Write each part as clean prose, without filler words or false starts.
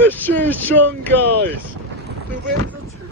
It's too strong, guys. The winds are too...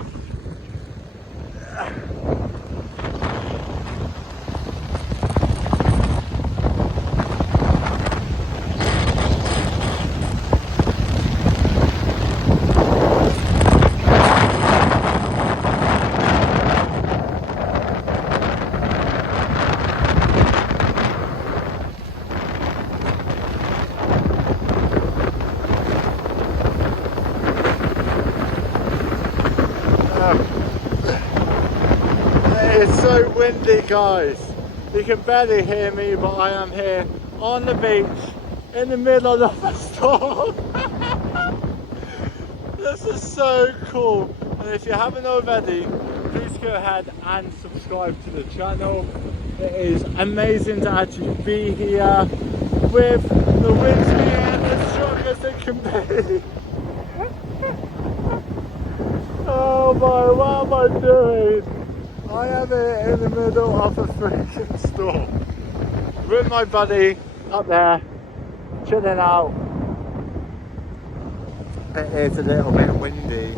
It's so windy, guys. You can barely hear me, but I am here on the beach in the middle of a storm. This is so cool. And if you haven't already, please go ahead and subscribe to the channel. It is amazing to actually be here with the winds being as strong as it can be. Oh my, what am I doing? I am here in the middle of a freaking storm with my buddy up there, chilling out. It is a little bit windy.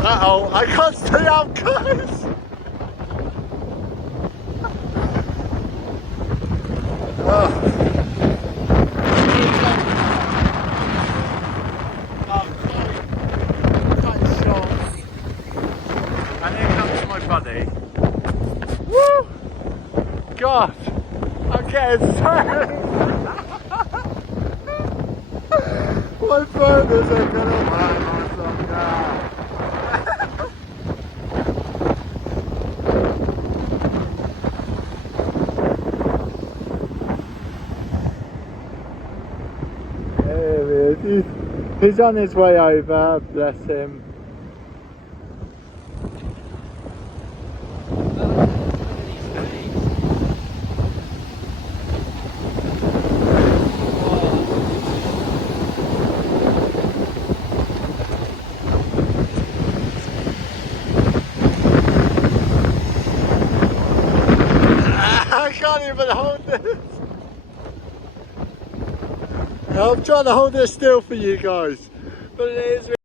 Uh-oh, I can't stay out, guys! Oh. Buddy. Woo! God, I'm getting so... My phone isn't gonna work or something now. There he is. He's on his way over, bless him. I can't even hold this. I'm trying to hold this still for you guys, but it is